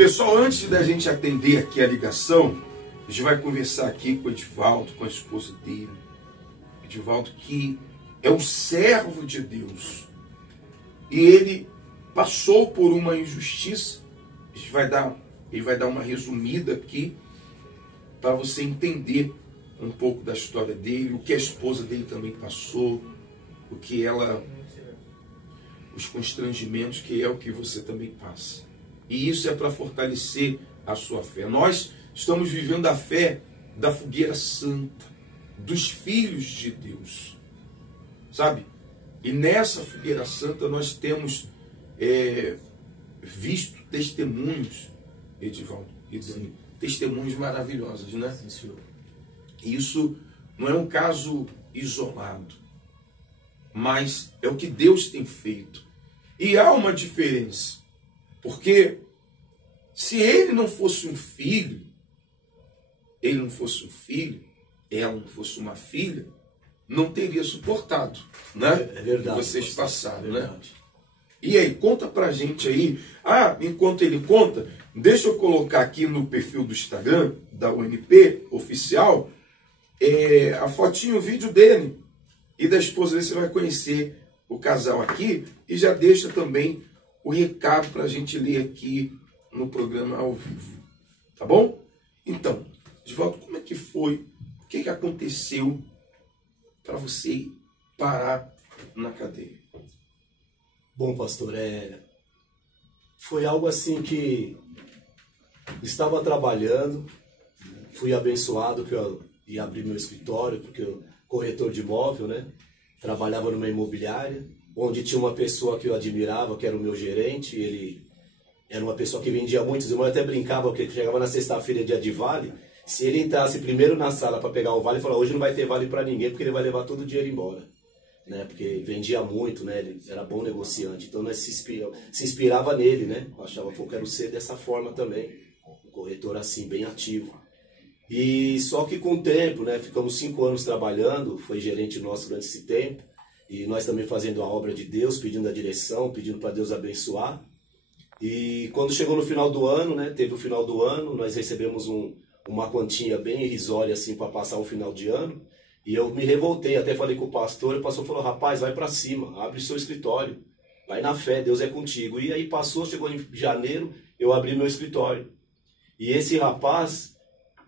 Pessoal, antes da gente atender aqui a ligação, a gente vai conversar aqui com o Edivaldo, com a esposa dele. Edivaldo, que é um servo de Deus. E ele passou por uma injustiça. Ele vai dar uma resumida aqui para você entender um pouco da história dele, o que a esposa dele também passou, o que ela, os constrangimentos, que é o que você também passa. E isso é para fortalecer a sua fé. Nós estamos vivendo a fé da fogueira santa, dos filhos de Deus, sabe? E nessa fogueira santa nós temos visto testemunhos, Edivaldo e Dani, testemunhos maravilhosos, né? Sim, senhor. Isso não é um caso isolado, mas é o que Deus tem feito. E há uma diferença, porque se ele não fosse um filho, ela não fosse uma filha, não teria suportado, né? É verdade. O que vocês passaram, é né? E aí, conta pra gente aí. Enquanto ele conta, deixa eu colocar aqui no perfil do Instagram, da UNP oficial, a fotinho, o vídeo dele e da esposa dele. Você vai conhecer o casal aqui e já deixa também o recado pra gente ler aqui no programa ao vivo. Tá bom? Então, Edivaldo, como é que foi? O que aconteceu para você parar na cadeia? Bom, pastor, foi algo assim que estava trabalhando, fui abençoado que eu ia abrir meu escritório, porque eu corretor de imóvel, né? Trabalhava numa imobiliária, onde tinha uma pessoa que eu admirava, que era o meu gerente. Ele era uma pessoa que vendia muitos imóveis. Eu até brincava, porque chegava na sexta-feira, dia de vale, se ele entrasse primeiro na sala para pegar o vale, ele falava: hoje não vai ter vale para ninguém, porque ele vai levar todo o dinheiro embora, né? Porque vendia muito, né? Ele era bom negociante, então nós se inspirava nele, né? Eu achava, pô, eu quero ser dessa forma também, um corretor assim, bem ativo. E só que com o tempo, né? Ficamos 5 anos trabalhando, foi gerente nosso durante esse tempo, e nós também fazendo a obra de Deus, pedindo a direção, pedindo para Deus abençoar. E quando chegou no final do ano, né? Teve o final do ano, nós recebemos uma quantia bem irrisória assim para passar o final de ano. E eu me revoltei, até falei com o pastor falou: rapaz, vai para cima, abre seu escritório, vai na fé, Deus é contigo. E aí chegou em janeiro, eu abri meu escritório. E esse rapaz,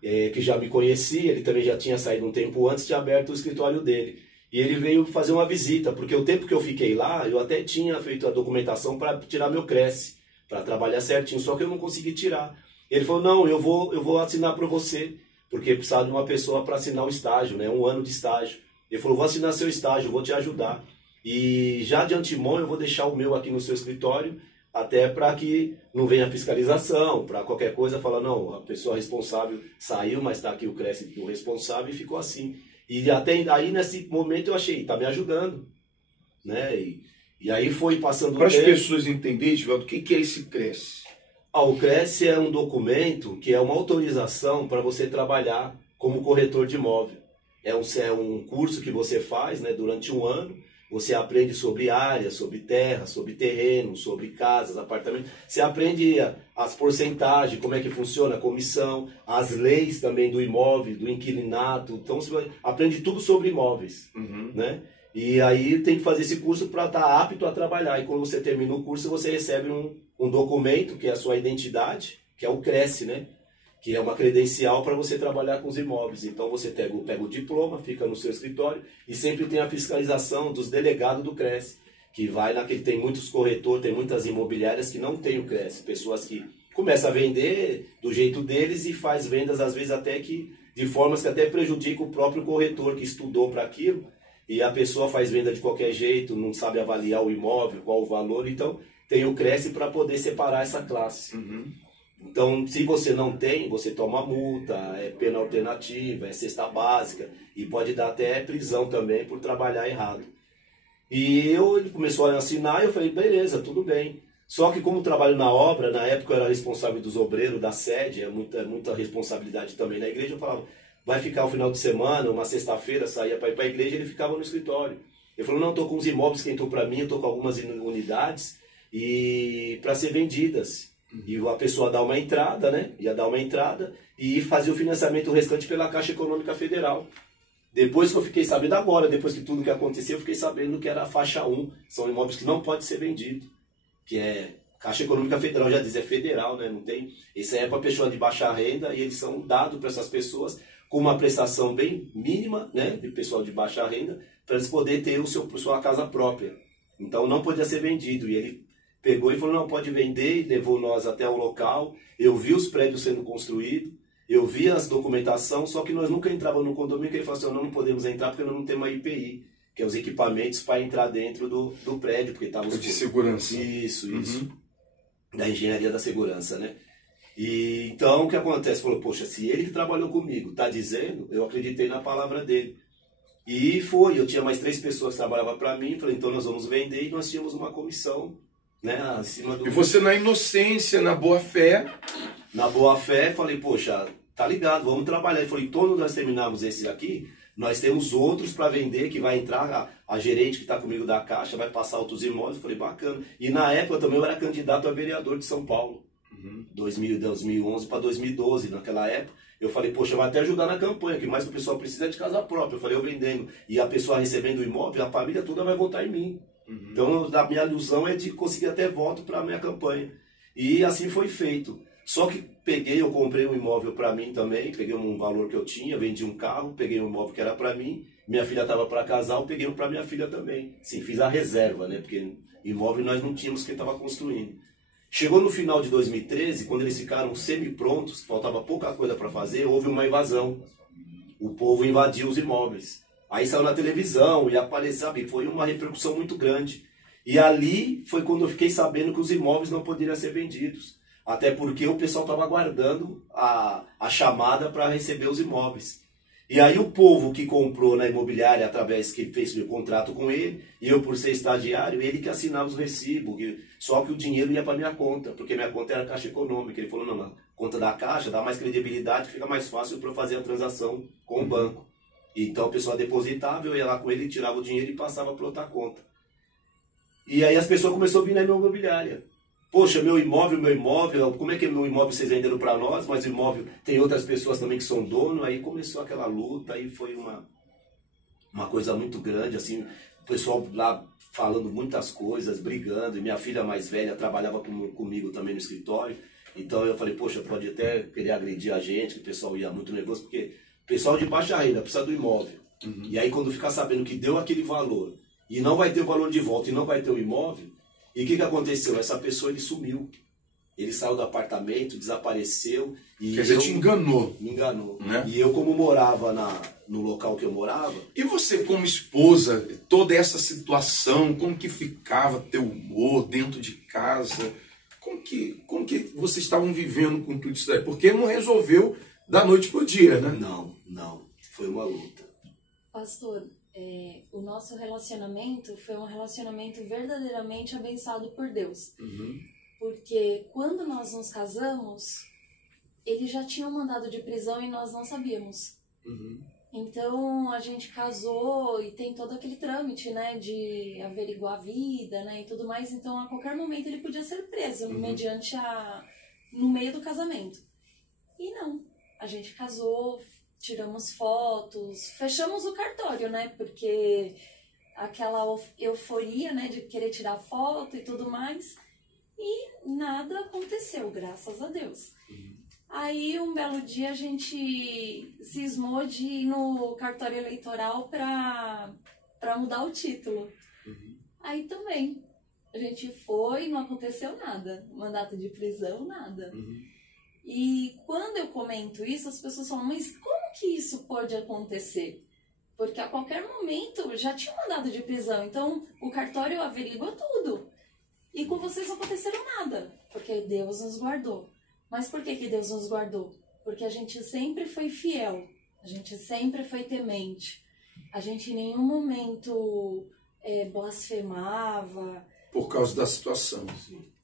que já me conhecia, ele também já tinha saído um tempo antes de aberto o escritório dele. E ele veio fazer uma visita, porque o tempo que eu fiquei lá, eu até tinha feito a documentação para tirar meu Cresce, para trabalhar certinho, só que eu não consegui tirar. Ele falou: não, eu vou assinar para você, porque precisava de uma pessoa para assinar o estágio, né? 1 ano de estágio. Ele falou: vou assinar seu estágio, vou te ajudar. E já de antemão eu vou deixar o meu aqui no seu escritório, até para que não venha fiscalização, para qualquer coisa falar: não, a pessoa responsável saiu, mas está aqui o Cresce do responsável, e ficou assim. E até aí, nesse momento, eu achei, está me ajudando, né? E aí foi passando o tempo. Para as pessoas entenderem, Edivaldo, o que é esse Cresce? O Cresce é um documento que é uma autorização para você trabalhar como corretor de imóvel. É um curso que você faz, né, durante 1 ano. Você aprende sobre áreas, sobre terra, sobre terreno, sobre casas, apartamentos. Você aprende as porcentagens, como é que funciona a comissão, as leis também do imóvel, do inquilinato. Então você aprende tudo sobre imóveis, né? E aí tem que fazer esse curso para estar apto a trabalhar. E quando você termina o curso, você recebe um documento, que é a sua identidade, que é o Cresce, né? Que é uma credencial para você trabalhar com os imóveis. Então você pega o diploma, fica no seu escritório, e sempre tem a fiscalização dos delegados do Cresce, que vai naquele. Tem muitos corretores, tem muitas imobiliárias que não tem o Cresce, pessoas que começam a vender do jeito deles e faz vendas às vezes até que de formas que até prejudicam o próprio corretor que estudou para aquilo, e a pessoa faz venda de qualquer jeito, não sabe avaliar o imóvel, qual o valor. Então tem o Cresce para poder separar essa classe. Então, se você não tem, você toma multa, é pena alternativa, é cesta básica, e pode dar até prisão também por trabalhar errado. E ele começou a assinar, e eu falei: beleza, tudo bem. Só que como trabalho na obra, na época eu era responsável dos obreiros, da sede, é muita responsabilidade também na igreja. Eu falava: vai ficar o final de semana, uma sexta-feira, saía para ir para a igreja, ele ficava no escritório. Ele falou: não, estou com os imóveis que entrou para mim, eu estou com algumas unidades e para ser vendidas. E a pessoa dá uma entrada, né? Ia dar uma entrada e fazia o financiamento restante pela Caixa Econômica Federal. Depois que eu fiquei sabendo agora, depois que tudo que aconteceu, eu fiquei sabendo que era a faixa 1. São imóveis que não pode ser vendido. Que é Caixa Econômica Federal, já diz, é federal, né? Não tem. Isso aí é para pessoa de baixa renda e eles são dados para essas pessoas com uma prestação bem mínima, né? De pessoal de baixa renda, para eles poderem ter sua casa própria. Então não podia ser vendido. E ele pegou e falou, não, pode vender, e levou nós até o local. Eu vi os prédios sendo construídos, eu vi as documentação, só que nós nunca entrávamos no condomínio, que ele falou assim, não podemos entrar porque nós não temos uma IPI, que é os equipamentos para entrar dentro do prédio, porque estava... De segurança. Isso. Da engenharia da segurança, né? E então o que acontece? Falou, poxa, se ele que trabalhou comigo está dizendo, eu acreditei na palavra dele. E foi, eu tinha mais 3 pessoas que trabalhavam para mim, falei, então nós vamos vender, e nós tínhamos uma comissão, né, acima do... E você na inocência, na boa fé? Na boa fé, falei, poxa, tá ligado, vamos trabalhar. Ele falou, quando nós terminarmos esse aqui, nós temos outros para vender, que vai entrar, a gerente que está comigo da Caixa vai passar outros imóveis. Falei, bacana. E na época também eu era candidato a vereador de São Paulo, 2011 para 2012, naquela época. Eu falei, poxa, vai até ajudar na campanha, que mais que o pessoal precisa é de casa própria. Eu falei, eu vendendo e a pessoa recebendo o imóvel, a família toda vai votar em mim. Então a minha ilusão é de conseguir até voto para a minha campanha. E assim foi feito. Só que eu comprei um imóvel para mim também, peguei um valor que eu tinha, vendi um carro, peguei um imóvel que era para mim, minha filha estava para casar, eu peguei um para minha filha também. Sim, fiz a reserva, né? Porque imóvel nós não tínhamos, quem estava construindo. Chegou no final de 2013, quando eles ficaram semi-prontos, faltava pouca coisa para fazer, houve uma invasão. O povo invadiu os imóveis. Aí saiu na televisão e apareceu, sabe, foi uma repercussão muito grande. E ali foi quando eu fiquei sabendo que os imóveis não poderiam ser vendidos. Até porque o pessoal estava aguardando a chamada para receber os imóveis. E aí o povo que comprou na imobiliária, através que fez o contrato com ele, e eu por ser estagiário, ele que assinava os recibos, só que o dinheiro ia para minha conta, porque minha conta era Caixa Econômica. Ele falou, não, a conta da Caixa dá mais credibilidade, fica mais fácil para eu fazer a transação com o banco. E então o pessoal depositava, eu ia lá com ele, tirava o dinheiro e passava para outra conta. E aí as pessoas começaram a vir na minha imobiliária. Poxa, meu imóvel, como é que meu imóvel vocês venderam para nós, mas o imóvel tem outras pessoas também que são dono. Aí começou aquela luta, aí foi uma coisa muito grande, assim, o pessoal lá falando muitas coisas, brigando, e minha filha mais velha trabalhava comigo também no escritório, então eu falei, poxa, pode até querer agredir a gente, que o pessoal ia muito nervoso, porque o pessoal de baixa renda precisa do imóvel, e aí quando ficar sabendo que deu aquele valor, e não vai ter o valor de volta, e não vai ter o imóvel, e o que aconteceu? Essa pessoa, ele sumiu. Ele saiu do apartamento, desapareceu. E quer dizer, te enganou. Me enganou. Né? E eu, como morava no local que eu morava... E você, como esposa, toda essa situação, como que ficava teu humor dentro de casa? Como que vocês estavam vivendo com tudo isso daí? Porque não resolveu da noite pro dia, né? Não. Foi uma luta. Pastor, o nosso relacionamento foi um relacionamento verdadeiramente abençoado por Deus. Porque quando nós nos casamos, ele já tinha um mandado de prisão e nós não sabíamos. Então a gente casou e tem todo aquele trâmite, né, de averiguar a vida, né, e tudo mais. Então a qualquer momento ele podia ser preso no meio do casamento. E não, a gente casou, tiramos fotos, fechamos o cartório, né? Porque aquela euforia, né, de querer tirar foto e tudo mais, e nada aconteceu, graças a Deus. Aí um belo dia a gente cismou de ir no cartório eleitoral para mudar o título. Aí também a gente foi, não aconteceu nada, mandato de prisão, nada. E quando eu comento isso, as pessoas falam, mas como que isso pode acontecer? Porque a qualquer momento já tinha mandado de prisão, então o cartório averigua tudo. E com vocês não aconteceram nada, porque Deus nos guardou. Mas por que Deus nos guardou? Porque a gente sempre foi fiel, a gente sempre foi temente, a gente em nenhum momento blasfemava. Por causa da situação.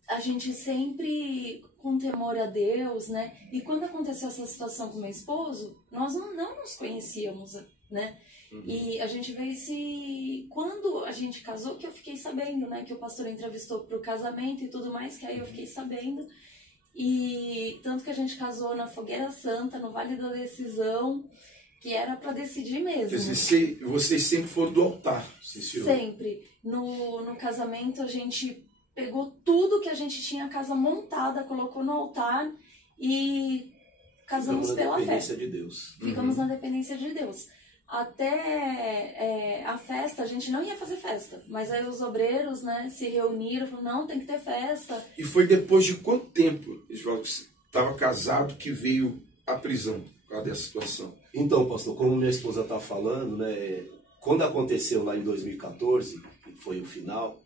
A gente sempre com temor a Deus, né? E quando aconteceu essa situação com meu esposo, nós não nos conhecíamos, né? E a gente veio quando a gente casou, que eu fiquei sabendo, né? Que o pastor entrevistou para o casamento e tudo mais, que aí eu fiquei sabendo. E tanto que a gente casou na Fogueira Santa, no Vale da Decisão, que era para decidir mesmo. Quer dizer, vocês sempre foram do altar, sempre. No casamento a gente pegou tudo que a gente tinha a casa montada, colocou no altar e casamos pela fé. Ficamos na dependência de Deus. Ficamos na dependência de Deus. Até a festa, a gente não ia fazer festa, mas aí os obreiros, né, se reuniram, falaram, não, tem que ter festa. E foi depois de quanto tempo, Edvaldo, que você estava casado, que veio a prisão por causa dessa situação? Então, pastor, como minha esposa está falando, né, quando aconteceu lá em 2014, que foi o final,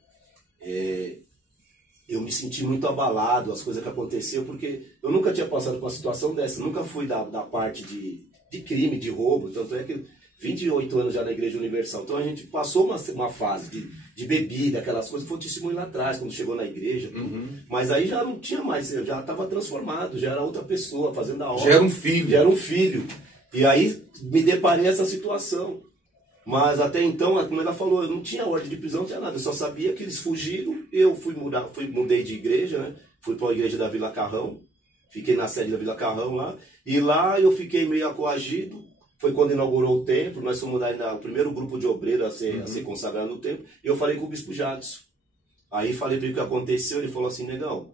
eu me senti muito abalado, as coisas que aconteceram, porque eu nunca tinha passado por uma situação dessa, nunca fui da parte de crime, de roubo, tanto é que 28 anos já na Igreja Universal. Então a gente passou uma fase de bebida, aquelas coisas, foi testemunho lá atrás, quando chegou na igreja. Mas aí já não tinha mais, eu já estava transformado, já era outra pessoa, fazendo a obra. Já era um filho. Já era um filho. E aí me deparei essa situação. Mas até então, como ela falou, eu não tinha ordem de prisão, não tinha nada. Eu só sabia que eles fugiram. Eu mudei de igreja, né? Fui para a igreja da Vila Carrão. Fiquei na sede da Vila Carrão lá. E lá eu fiquei meio acoagido. Foi quando inaugurou o templo. Nós fomos o primeiro grupo de obreiros a ser consagrado no templo. E eu falei com o bispo Jadson. Aí falei para ele o que aconteceu. Ele falou assim, negão,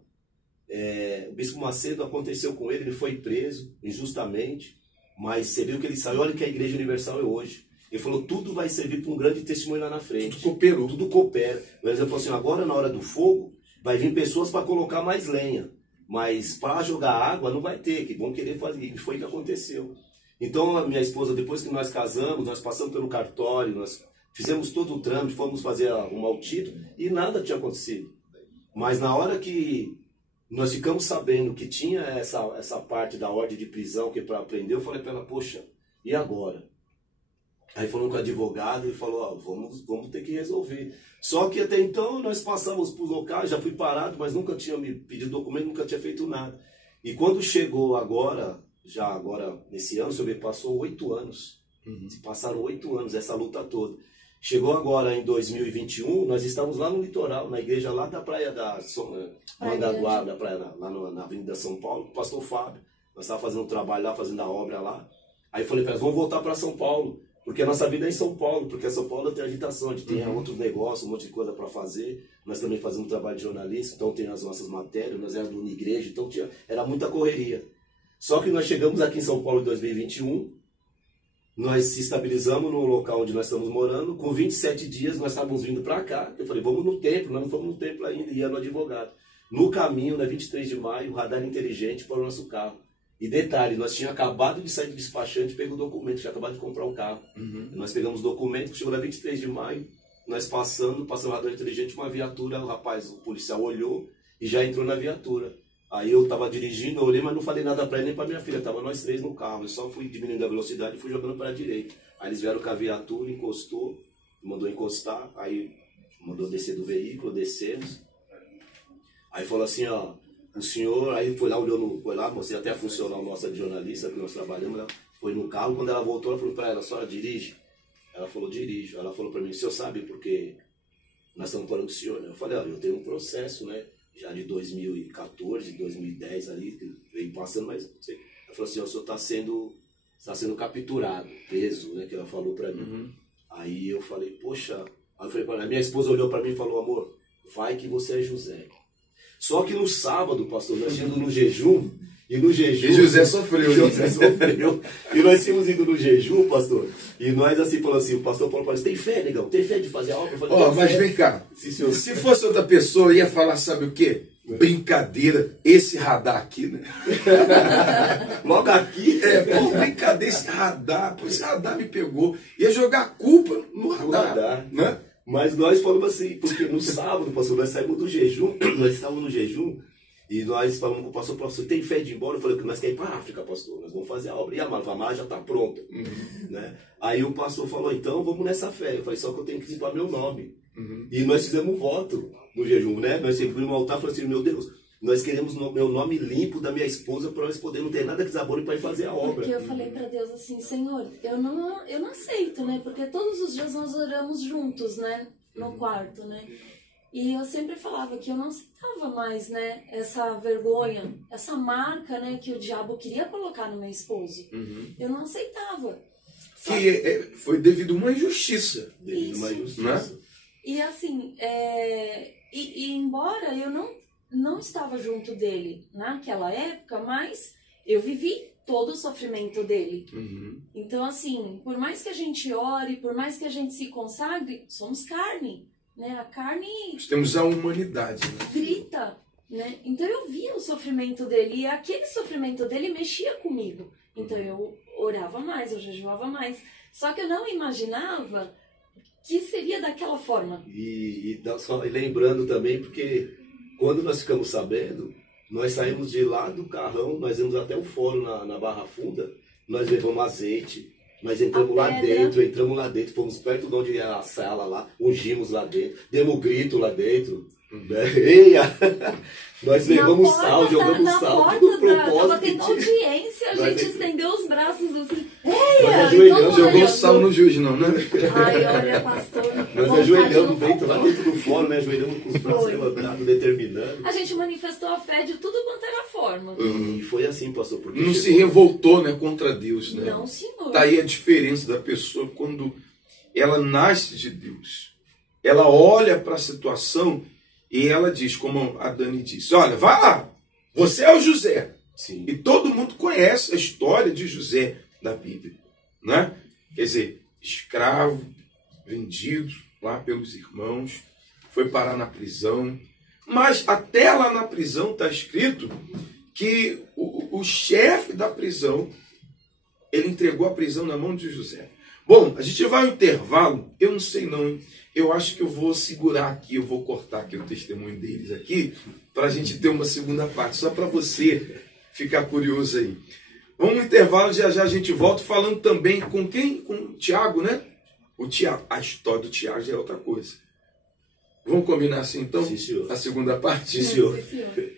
o bispo Macedo aconteceu com ele. Ele foi preso injustamente. Mas você viu que ele saiu. Olha que a Igreja Universal é hoje. Ele falou, tudo vai servir para um grande testemunho lá na frente. Tudo cooperou. Tudo coopera. Mas ele falou assim, agora na hora do fogo, vai vir pessoas para colocar mais lenha. Mas para jogar água não vai ter, que vão querer fazer. E foi o que aconteceu. Então a minha esposa, depois que nós casamos, nós passamos pelo cartório, nós fizemos todo o trâmite, fomos fazer um título e nada tinha acontecido. Mas na hora que nós ficamos sabendo que tinha essa parte da ordem de prisão que para aprender, eu falei para ela, poxa, e agora? Aí falou com o advogado e falou, vamos ter que resolver. Só que até então nós passamos por locais, já fui parado, mas nunca tinha me pedido documento, nunca tinha feito nada. E quando chegou agora nesse ano, senhor, passou 8 anos. Se passaram 8 anos, essa luta toda. Chegou agora em 2021, nós estamos lá no litoral, na igreja lá da praia da Mangaguá, da praia, lá na Avenida São Paulo, o pastor Fábio. Nós estávamos fazendo um trabalho lá, fazendo a obra lá. Aí eu falei para eles, vamos voltar para São Paulo. Porque a nossa vida é em São Paulo, porque São Paulo tem agitação, a gente tem outros negócios, um monte de coisa para fazer. Nós também fazemos trabalho de jornalista, então tem as nossas matérias, nós éramos do Unigreja, então era muita correria. Só que nós chegamos aqui em São Paulo em 2021, nós se estabilizamos no local onde nós estamos morando, com 27 dias nós estávamos vindo para cá. Eu falei, vamos no templo, nós não fomos no templo ainda, ia no advogado. No caminho, na 23 de maio, o radar inteligente para o nosso carro. E detalhe, nós tínhamos acabado de sair do despachante e pegou o documento, tinha acabado de comprar um carro. Nós pegamos o documento, chegou na 23 de maio, nós passamos o radar inteligente com uma viatura, o policial olhou e já entrou na viatura. Aí eu estava dirigindo, eu olhei, mas não falei nada para ele nem para minha filha, estava nós 3 no carro, eu só fui diminuindo a velocidade e fui jogando para a direita. Aí eles vieram com a viatura, encostou, mandou encostar, aí mandou descer do veículo, descemos. Aí falou assim, ó, o senhor, aí foi lá, mostrei até a funcional nossa de jornalista, que nós trabalhamos, ela foi no carro, quando ela voltou, ela falou para ela, a senhora dirige? Ela falou, dirijo. Ela falou para mim, o senhor sabe porque nós estamos falando do senhor, né? Eu falei, olha, eu tenho um processo, né, já de 2014, 2010 ali, que veio passando, mas não sei. Ela falou assim, o senhor está sendo capturado, preso, né, que ela falou para mim. Aí eu falei, poxa, aí eu falei para ela, minha esposa olhou para mim e falou, amor, vai que você é José. Só que no sábado, pastor, nós tínhamos no jejum, e no jejum... E José sofreu. E nós tínhamos ido no jejum, pastor, e nós assim, falou assim, o pastor falou para nós, tem fé, negão? Tem fé de fazer a obra? Mas vem cá, sim, senhor. Se fosse outra pessoa, ia falar, sabe o quê? Brincadeira, esse radar aqui, né? Logo aqui? Brincadeira, esse radar me pegou. Ia jogar a culpa no radar, né? Mas nós falamos assim, porque no sábado, pastor, nós saímos do jejum, nós estávamos no jejum, e nós falamos com o pastor, tem fé de ir embora? Eu falei que nós queremos ir para a África, pastor, nós vamos fazer a obra. E a Malvamar já está pronta. Né? Aí o pastor falou, então vamos nessa fé. Eu falei, só que eu tenho que limpar meu nome. E nós fizemos um voto no jejum, né? Nós sempre no altar e falamos assim, meu Deus, nós queremos meu nome limpo da minha esposa para nós poder não ter nada que desabone para ir fazer a obra. Porque eu falei para Deus assim, Senhor, eu não aceito, né? Porque todos os dias nós oramos juntos, né? No quarto, né? E eu sempre falava que eu não aceitava mais, né, essa vergonha, essa marca, né, que o diabo queria colocar no meu esposo. Eu não aceitava. Foi devido a uma injustiça. Devido a uma Isso. injustiça. Né? E assim, e embora eu não estava junto dele naquela época, mas eu vivi todo o sofrimento dele. Então, assim, por mais que a gente ore, por mais que a gente se consagre, somos carne, né? A carne Nós temos a humanidade. Né? grita, né? Então eu via o sofrimento dele e aquele sofrimento dele mexia comigo. Então eu orava mais, eu jejuava mais. Só que eu não imaginava que seria daquela forma. E lembrando também, porque quando nós ficamos sabendo, nós saímos de lá do carrão, nós íamos até o fórum na Barra Funda, nós levamos azeite, nós entramos lá dentro, fomos perto de onde era a sala lá, ungimos lá dentro, demos um grito lá dentro. Eia! Nós levamos sal, jogamos sal, tudo propósito. Tava tendo audiência, a gente estendeu os braços assim. Nós ajoelhamos, Jogou sal no juiz, não, né? Ai, olha, pastor. Nós ajoelhamos dentro, lá dentro do fórum, né? Ajoelhamos com os braços levantados, determinando. A gente manifestou a fé de tudo quanto era forma. E foi assim, pastor. Porque Não se revoltou, né, contra Deus, né? Não, senhor. Tá aí a diferença da pessoa quando ela nasce de Deus. Ela olha para a situação e ela diz, como a Dani disse, olha, vai lá, você é o José. Sim. E todo mundo conhece a história de José da Bíblia, né? Quer dizer, escravo, vendido lá pelos irmãos, foi parar na prisão. Mas até lá na prisão está escrito que o chefe da prisão, ele entregou a prisão na mão de José. Bom, a gente vai ao intervalo, eu não sei não, hein? Eu acho que eu vou segurar aqui, eu vou cortar aqui o testemunho deles aqui, para a gente ter uma segunda parte, só para você ficar curioso aí. Vamos no intervalo, já já a gente volta falando também com quem? Com o Tiago, né? O Tiago, a história do Tiago já é outra coisa. Vamos combinar assim então? Sim, senhor. A segunda parte? Sim, senhor. Sim, senhor.